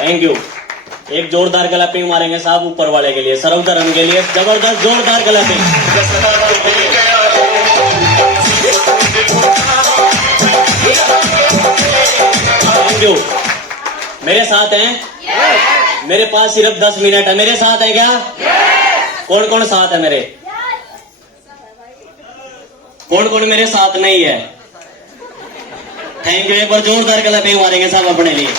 Thank you. एक जोरदार clapping मारेंगे साहब ऊपर वाले के लिए, सर्वधर्म के लिए जबरदस्त जोरदार क्लैपिंग। Thank you. मेरे साथ हैं? मेरे पास सिर्फ 10 मिनट है। मेरे साथ है क्या? कौन कौन साथ है मेरे? कौन कौन मेरे साथ नहीं है? Thank you. एक बार जोरदार क्लैपिंग मारेंगे साहब अपने लिए।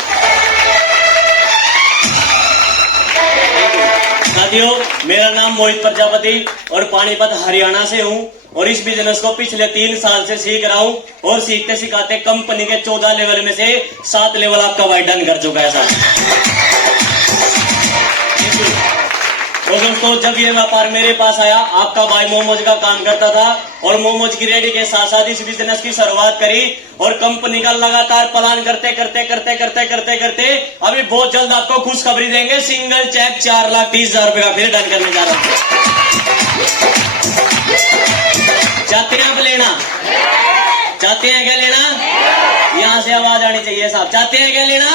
साथियों, मेरा नाम मोहित प्रजापति और पानीपत हरियाणा से हूं और इस बिजनेस को पिछले 3 साल से सीख रहा हूं और सीखते सिखाते कंपनी के 14 लेवल में से 7 लेवल आपका भाई डन कर चुका है साहब। और दोस्तों, जब ये व्यापार मेरे पास आया, आपका भाई मोमोज का काम करता था और मोमोज की रेडी के साथ साथ इस बिजनेस की शुरुआत करी और कंपनी का लगातार प्लान करते करते करते करते करते करते अभी बहुत जल्द आपको खुशखबरी देंगे। सिंगल चेक 4,30,000 रुपए का फिर डन करने जा रहा हूं। चाहते हैं आप लेना? चाहते हैं क्या लेना? यहां से आवाज आनी चाहिए साहब। चाहते हैं क्या लेना?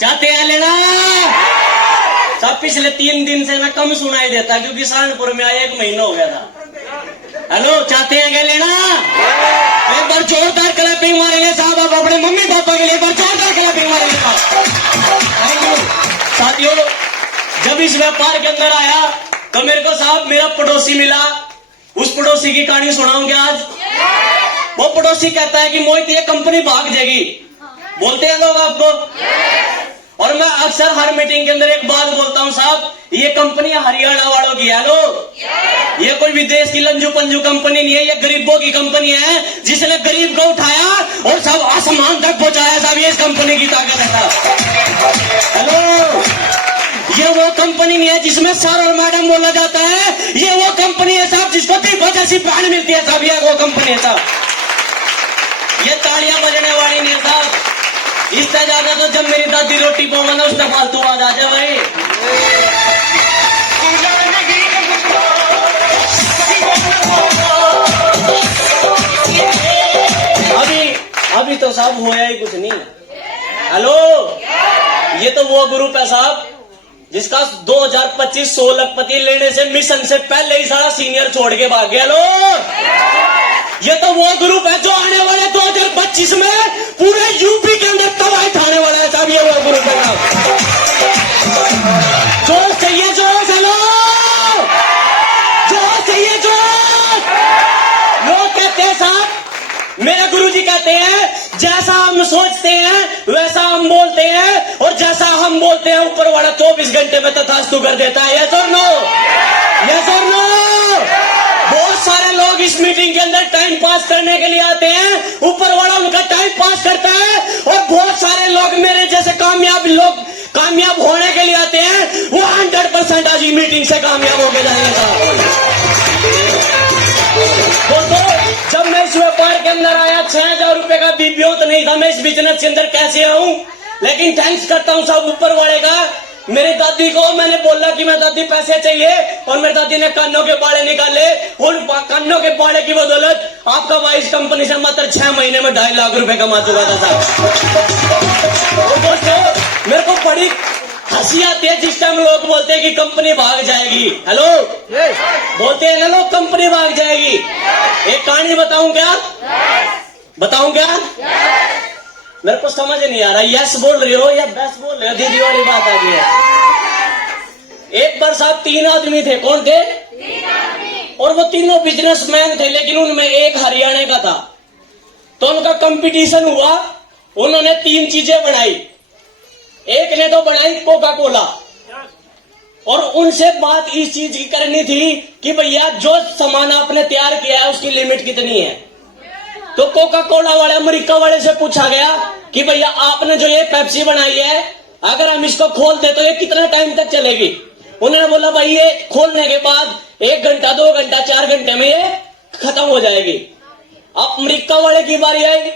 चाहते हैं लेना? साहब पिछले 3 दिन से मैं कम सुनाई देता क्योंकि सहारनपुर में आया 1 महीना हो गया था। हेलो, चाहते हैं क्या लेना? एक बार जोरदार क्लैपिंग मारेंगे साहब आप अपने मम्मी पापा के लिए। एक बार जोरदार क्लैपिंग मारेंगे साहब। साथियों, जब इस व्यापार के अंदर आया तो मेरे को साहब मेरा पड़ोसी मिला। उस पड़ोसी की कहानी सुनाऊं क्या आज? वो पड़ोसी कहता है कि मोहित ये कंपनी भाग जाएगी। बोलते हैं लोग आपको? और मैं अक्सर हर मीटिंग के अंदर एक बात बोलता हूं साहब, ये कंपनी हरियाणा वालों की है। लोग, ये कोई विदेश की लंजू पंजू कंपनी नहीं है, ये गरीबों की कंपनी है जिसने गरीब को उठाया और सब आसमान तक पहुंचाया साहब। ये इस कंपनी की ताकत है साहब। हेलो, ये वो कंपनी नहीं है जिसमें सर और मैडम बोला जाता है। ये वो कंपनी है साहब जिसको दीपक जैसी बहन मिलती है साहब। ये वो कंपनी है साहब। ये तालियां बजने वाली नहीं है साहब। इससे ज्यादा तो जब मेरी दादी रोटी पाऊंगा ना उसका फालतू आवाज आ जाए भाई। अभी तो साहब होया ही कुछ नहीं। हेलो, ये तो वो ग्रुप है साहब जिसका 2025 100 लखपति लेने से मिशन से पहले ही सारा सीनियर छोड़ के भाग गया। लो, ये तो वो ग्रुप है जो आने वाले 2025 में पूरे यूपी के अंदर तबाही ठाने वाला है साहब। ये वो ग्रुप है साहब। जोश चाहिए जोश। हेलो, जोश चाहिए जोश। लोग कहते हैं साहब, मेरे गुरुजी कहते हैं जैसा हम सोचते हैं वैसा हम बोलते हैं और जैसा हम बोलते हैं ऊपर वाला 24 घंटे में तथास्तु कर देता है। यस और नो? यस और नो? बहुत सारे लोग इस मीटिंग के अंदर टाइम पास करने के लिए आते हैं, ऊपर वाला उनका टाइम पास करता है और बहुत सारे लोग मेरे जैसे कामयाब लोग कामयाब होने के लिए आते हैं। वो 100% आज मीटिंग से कामयाब होकर जाएंगे। दोस्तों, जब मैं इस व्यापार के अंदर आया 6,000 रुपए का बीपीओ तो नहीं था। मैं इस बिजनेस के अंदर कैसे आऊं? लेकिन थैंक्स करता हूं सब ऊपर वाले का। मेरी दादी को मैंने बोला कि मैं दादी पैसे चाहिए और मेरी दादी ने कानों के बाड़े निकाले। उन कानों के बाड़े की बदौलत आपका भाई इस कंपनी से मात्र 6 महीने में 2.5 लाख रुपए कमा चुका था साहब। दोस्तों, मेरे को बड़ी हंसी आती है जिस टाइम लोग बोलते हैं कि कंपनी भाग जाएगी। हेलो, बोलते हैं ना लोग कंपनी भाग जाएगी। एक कहानी बताऊं क्या? बताऊं क्या? मेरे को समझ नहीं आ रहा यस बोल रही हो या बस बोल रहे हो। दीदी वाली बात आ गई है। एक बार साहब 3 आदमी थे। कौन थे? 3 आदमी। और वो तीनों बिजनेसमैन थे लेकिन उनमें एक हरियाणा का था। तो उनका कंपटीशन हुआ। उन्होंने 3 चीजें बनाई। एक ने तो बनाई कोका कोला और उनसे बात इस चीज की करनी थी कि भैया जो सामान आपने तैयार किया है उसकी लिमिट कितनी है। तो कोका कोला वाले अमेरिका वाले से पूछा गया कि भैया आपने जो ये पेप्सी बनाई है अगर हम इसको खोल दे तो ये कितना टाइम तक चलेगी। उन्होंने बोला भाई ये खोलने के बाद 1 घंटा 2 घंटा 4 घंटे में ये खत्म हो जाएगी। अब अमेरिका वाले की बारी आई।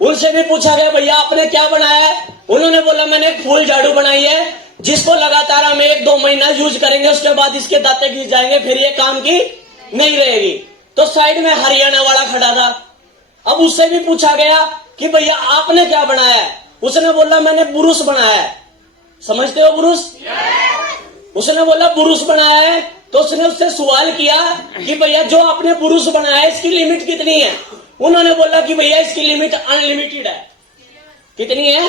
उनसे भी पूछा गया भैया आपने क्या बनाया है। उन्होंने बोला मैंने एक फूल झाड़ू बनाई है जिसको लगातार हम 1-2 महीना यूज करेंगे उसके बाद इसके दांते घिस जाएंगे फिर ये काम की नहीं रहेगी। तो साइड में हरियाणा वाला खड़ा था। अब उससे भी पूछा गया कि भैया आपने क्या बनाया है? उसने बोला मैंने बुरुश बनाया है। समझते हो बुरुश? उसने बोला बुरुश बनाया है। तो उसने उससे सवाल किया कि भैया जो आपने बुरुश बनाया है इसकी लिमिट कितनी है? उन्होंने बोला कि भैया इसकी लिमिट अनलिमिटेड है। कितनी है?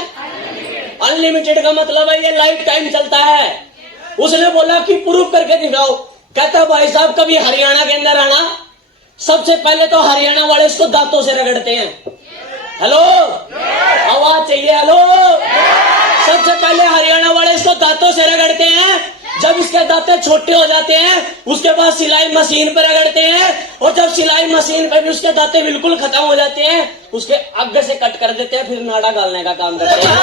अनलिमिटेड का मतलब है ये लाइफ टाइम चलता है। उसने बोला कि प्रूफ करके दिखाओ। कहता भाई साहब कभी हरियाणा के अंदर आना, सबसे पहले तो हरियाणा वाले इसको दांतों से रगड़ते हैं। हेलो, आवाज चाहिए। हेलो, सबसे पहले हरियाणा वाले इसको दांतों से रगड़ते हैं। जब इसके दांते छोटे हो जाते हैं उसके बाद सिलाई मशीन पर रगड़ते हैं, और जब सिलाई मशीन पर भी उसके दांते बिल्कुल खत्म हो जाते हैं उसके आगे से कट कर देते हैं, फिर नाड़ा गालने का काम करते हैं।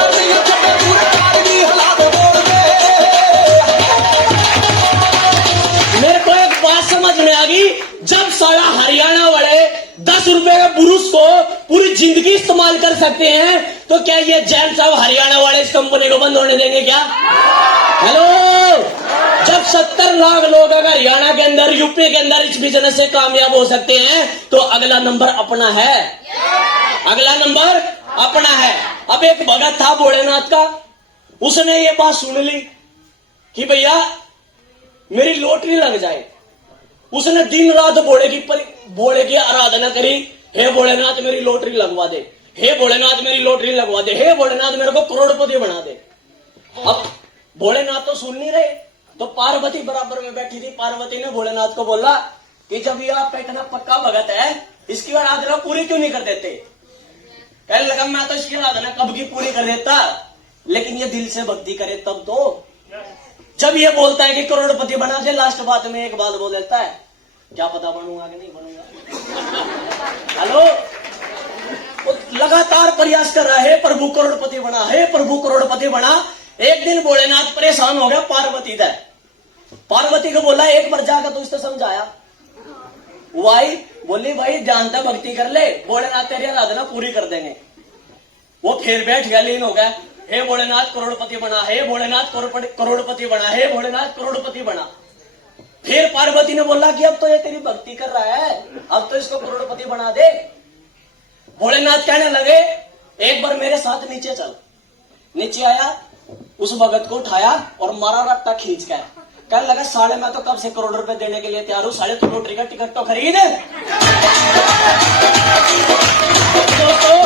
मेरे को एक बात समझ में आ गई, जब सारा हरियाणा वाले 10 रुपए का बुरुश को पूरी जिंदगी इस्तेमाल कर सकते हैं तो क्या ये जैन साहब हरियाणा वाले इस कंपनी को बंद होने देंगे क्या? हेलो, जब 70 लाख लोग अगर हरियाणा के अंदर यूपी के अंदर इस बिजनेस से कामयाब हो सकते हैं तो अगला नंबर अपना है। अगला नंबर अपना है। अब एक भगत था भोलेनाथ का, उसने ये बात सुन ली कि भैया मेरी लॉटरी लग जाए। उसने दिन रात भोले की आराधना करी। हे भोलेनाथ मेरी लॉटरी लगवा दे, हे भोलेनाथ मेरी लॉटरी लगवा दे, हे भोलेनाथ मेरे को करोड़पति बना दे। अब भोलेनाथ तो सुन नहीं रहे, तो पार्वती बराबर में बैठी थी। पार्वती ने भोलेनाथ को बोला कि जब ये आपका इतना पक्का भगत है इसकी आराधना पूरी क्यों नहीं कर देते? कहने लगा मैं तो इसकी आराधना कब की पूरी कर देता, लेकिन ये दिल से भक्ति करे तब तो। जब ये बोलता है कि करोड़पति बना दे, लास्ट बात में एक बात बोल देता है, क्या पता बनूंगा कि नहीं बनूंगा। हेलो, तो लगातार प्रयास कर रहा है प्रभु करोड़पति बना, है प्रभु करोड़पति बना। एक दिन भोलेनाथ परेशान हो गया पार्वती से। पार्वती को बोला एक बार जाकर तो इससे समझाया। भाई बोली भाई जानता भक्ति कर ले, भोलेनाथ तेरी आराधना पूरी कर देंगे। वो फिर बैठ गया, लीन हो गया। हे भोलेनाथ करोड़पति बना, हे भोलेनाथ करोड़पति बना, हे भोलेनाथ करोड़पति बना। फिर पार्वती ने बोला कि अब तो ये तेरी भक्ति कर रहा है, अब तो इसको करोड़पति बना दे। भोलेनाथ कहने लगे एक बार मेरे साथ नीचे चल। नीचे आया, उस भगत को उठाया और मारा रट्टा खींच कर। कहने लगा साले मैं तो कब से करोड़ रुपए देने के लिए तैयार हूं, साले तू लॉटरी का टिकट तो खरीद। दोस्तों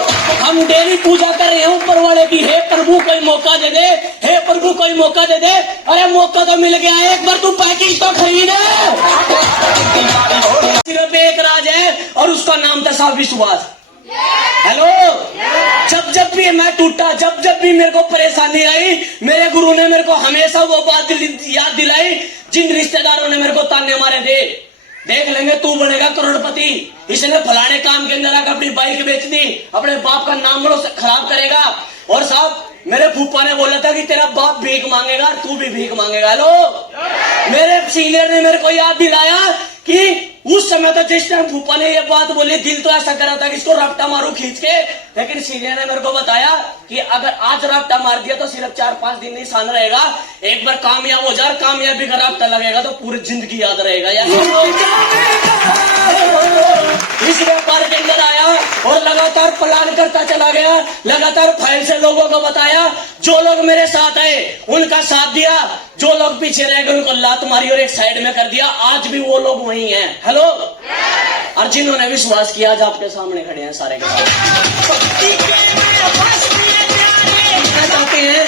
हम डेली पूजा कर रहे हैं ऊपर वाले की, हे प्रभु कोई मौका दे दे, हे प्रभु कोई मौका दे दे। अरे मौका तो मिल गया, एक बार तू पैकेज तो खरीद। सिर्फ एक राज है और उसका नाम था साहब विश्वास। हेलो, जब जब भी मैं टूटा, जब जब भी मेरे को परेशानी आई, मेरे गुरु ने मेरे को हमेशा वो बात याद दिलाई जिन रिश्तेदारों ने मेरे को ताने मारे थे। देख लेंगे तू बनेगा करोड़पति, इसने फलाने काम के अंदर आकर अपनी बाइक बेच दी, अपने बाप का नाम खराब करेगा। और साहब मेरे फूफा ने बोला था कि तेरा बाप भीख मांगेगा, तू भी भीख मांगेगा। लो, मेरे सीनियर ने मेरे को याद दिलाया कि उस समय तो जिस टाइम फूफा ने ये बात बोली, दिल तो ऐसा करा था कि इसको रफ्ता मारू खींच के, लेकिन सीनियर ने मेरे को बताया कि अगर आज रफ्ता मार दिया तो सिर्फ 4-5 दिन नहीं सान रहेगा, एक बार कामयाब हो जाए, कामयाबी का रफ्ता लगेगा तो पूरी जिंदगी याद रहेगा। इस व्यापार के अंदर आया और लगातार प्लान करता चला गया, लगातार फाइल से लोगों को बताया। जो लोग मेरे साथ आए उनका साथ दिया, जो लोग पीछे रह गए उनको लात मारी और एक साइड में कर दिया। आज भी वो लोग वही हैं। हेलो, और जिन्होंने विश्वास किया आज आपके सामने खड़े हैं सारे के सारे। जीतना चाहते हैं,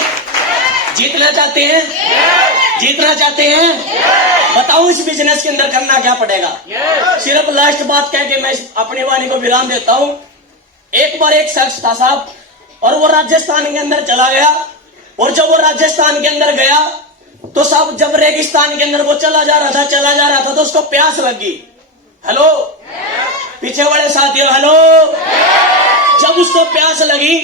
जीतना चाहते हैं, जीतना चाहते हैं, बताओ इस बिजनेस के अंदर करना क्या पड़ेगा। सिर्फ लास्ट बात कह के मैं अपनी वाणी को विराम देता हूं। एक बार एक शख्स था साहब, और वो राजस्थान के अंदर चला गया, और जब वो राजस्थान के अंदर गया तो साहब जब रेगिस्तान के अंदर वो चला जा रहा था तो उसको प्यास लग गई। हेलो, पीछे वाले साथियों हेलो, जब उसको प्यास लगी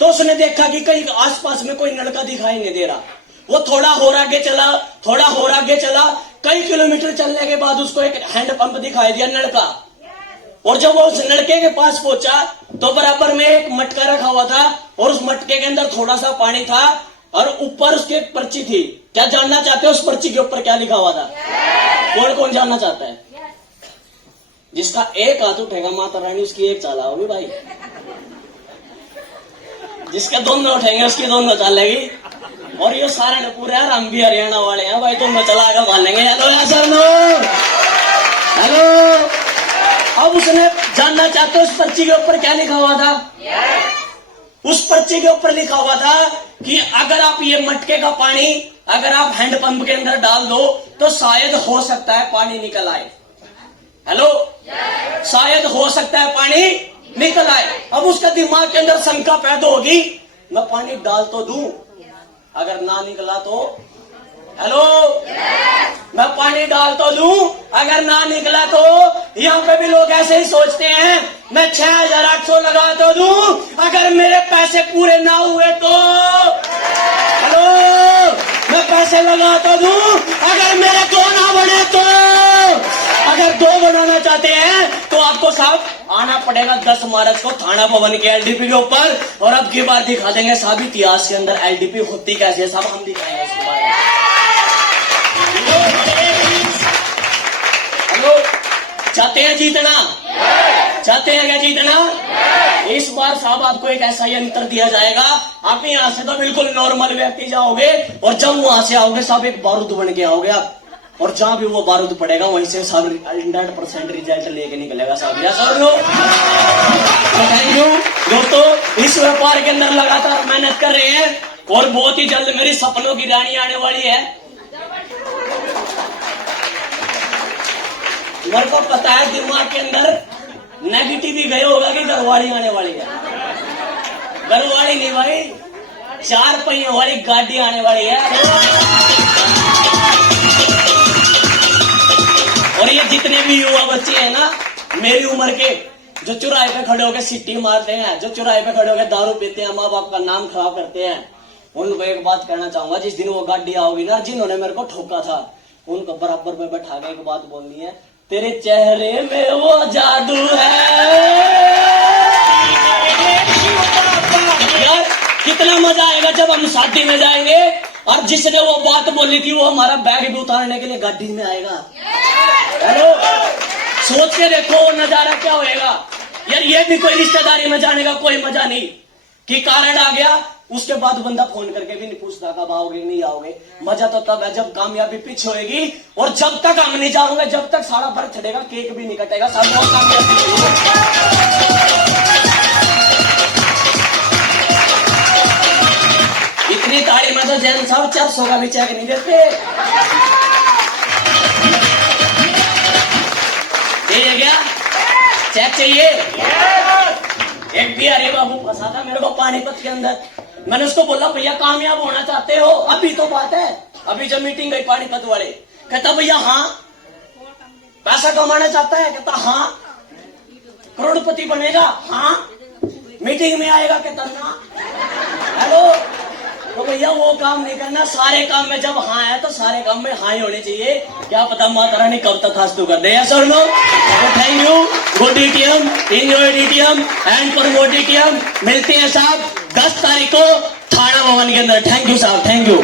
तो उसने देखा कि कहीं आसपास में कोई नलका दिखाई नहीं दे रहा। वो थोड़ा और आगे चला, थोड़ा और आगे चला, कई किलोमीटर चलने के बाद उसको एक हैंड पंप दिखाई दिया, नलका। और जब वो उस लड़के के पास पहुंचा तो बराबर में एक मटका रखा हुआ था, और उस मटके के अंदर थोड़ा सा पानी था, और ऊपर उसके एक पर्ची थी। क्या जानना चाहते हो उस पर्ची के ऊपर क्या लिखा हुआ था? कौन कौन जानना चाहता है? जिसका एक हाथ उठेगा माता रानी उसकी एक चाल होगी भाई, जिसके दोनों उठेंगे उसकी दोनों चलेगी। और ये सारे ने पूरे यार, हम भी हरियाणा वाले हैं भाई, दोनों चला कर मान लेंगे। हेलो या सर नो, हेलो। अब उसने जानना चाहते उस पर्ची के ऊपर क्या लिखा हुआ था? उस पर्ची के ऊपर लिखा हुआ था कि अगर आप ये मटके का पानी अगर आप हैंडपंप के अंदर डाल दो तो शायद हो सकता है पानी निकल आए। हेलो, शायद हो सकता है पानी निकल आए। अब उसका दिमाग के अंदर शंका पैदा होगी, मैं पानी डाल तो दूं, अगर ना निकला तो? हेलो, मैं पानी डाल तो दूं, अगर ना निकला तो? यहाँ पे भी लोग ऐसे ही सोचते हैं, मैं 6800 लगा तो दूं, अगर मेरे पैसे पूरे ना हुए तो? हेलो, मैं पैसे लगा तो दूं, अगर मेरे 2 ना बने तो? अगर 2 बनाना चाहते हैं तो आपको साहब आना पड़ेगा 10 मार्च को थाना भवन के एलडीपी के ऊपर, और अब की बार दिखा देंगे साहब इतिहास के अंदर एलडीपी होती कैसे है, साहब हम दिखाएंगे इसके बारे में। हेलो, चाहते हैं जीतना? चाहते हैं क्या जीतना? इस बार साहब आपको एक ऐसा यंत्र दिया जाएगा, आप यहाँ से तो बिल्कुल नॉर्मल व्यक्ति जाओगे और जब वहां से आओगे साहब एक बारूद बन के आओगे आप, और जहां भी वो बारूद पड़ेगा वहीं से साहब 100% रिजल्ट लेके निकलेगा साहब। या सर लो, थैंक यू दोस्तों। इस व्यापार के अंदर लगातार मेहनत कर रहे हैं और बहुत ही जल्द मेरी सपनों की रानी आने वाली है। मेरे को पता है दिमाग के अंदर नेगेटिव ही गए होगा कि घरवाड़ी आने वाली है। घरवाड़ी नहीं भाई, 4 पहियों वाली गाड़ी आने वाली है। और ये जितने भी युवा बच्चे हैं ना मेरी उम्र के, जो चौराहे पे खड़े होकर सिट्टी मारते हैं, जो चौराहे पे खड़े होकर दारू पीते हैं, माँ बाप का नाम खराब करते हैं, उनको एक बात कहना चाहूंगा, जिस दिन वो गाड़ी आओगी ना, जिन्होंने मेरे को ठोका था उनको बराबर में बैठा के एक बात बोलनी है, तेरे चेहरे में वो जादू है। यार कितना मजा आएगा जब हम शादी में जाएंगे और जिसने वो बात बोली थी वो हमारा बैग भी उतारने के लिए गाड़ी में आएगा। हेलो, सोच के देखो नजारा क्या होएगा यार। ये भी कोई रिश्तेदारी में जाने का कोई मजा नहीं कि कारण आ गया, उसके बाद बंदा फोन करके भी नहीं पूछता कब आओगे नहीं आओगे। मजा तो तब है जब कामयाबी पीछे होएगी, और जब तक हम नहीं जाऊंगे, जब तक सारा बर्फ चढ़ेगा, केक भी नहीं कटेगा, सब बहुत कामयाबी। इतनी ताड़ी में तो जैन साहब 400 का भी चेक नहीं देते। ये क्या चेक चाहिए? एक बिहारी बाबू फंसा था मेरे को पानीपत के अंदर, मैंने उसको बोला भैया कामयाब होना चाहते हो? अभी तो बात है, अभी जब मीटिंग गई पानीपत वाले, कहता भैया हाँ। पैसा कमाना चाहता है? कहता हाँ। करोड़पति बनेगा? हाँ। मीटिंग में आएगा? कहता ना। हेलो, तो भैया वो काम नहीं करना, सारे काम में जब हाँ है तो सारे काम में हाँ ही होनी चाहिए। क्या पता माता रानी कब तक खास्तू कर दे। Sir no, thank you, good DTM, enjoy DTM and promote DTM. मिलते हैं साहब 10 तारीख को थाना भवन के अंदर। थैंक यू साहब, थैंक यू।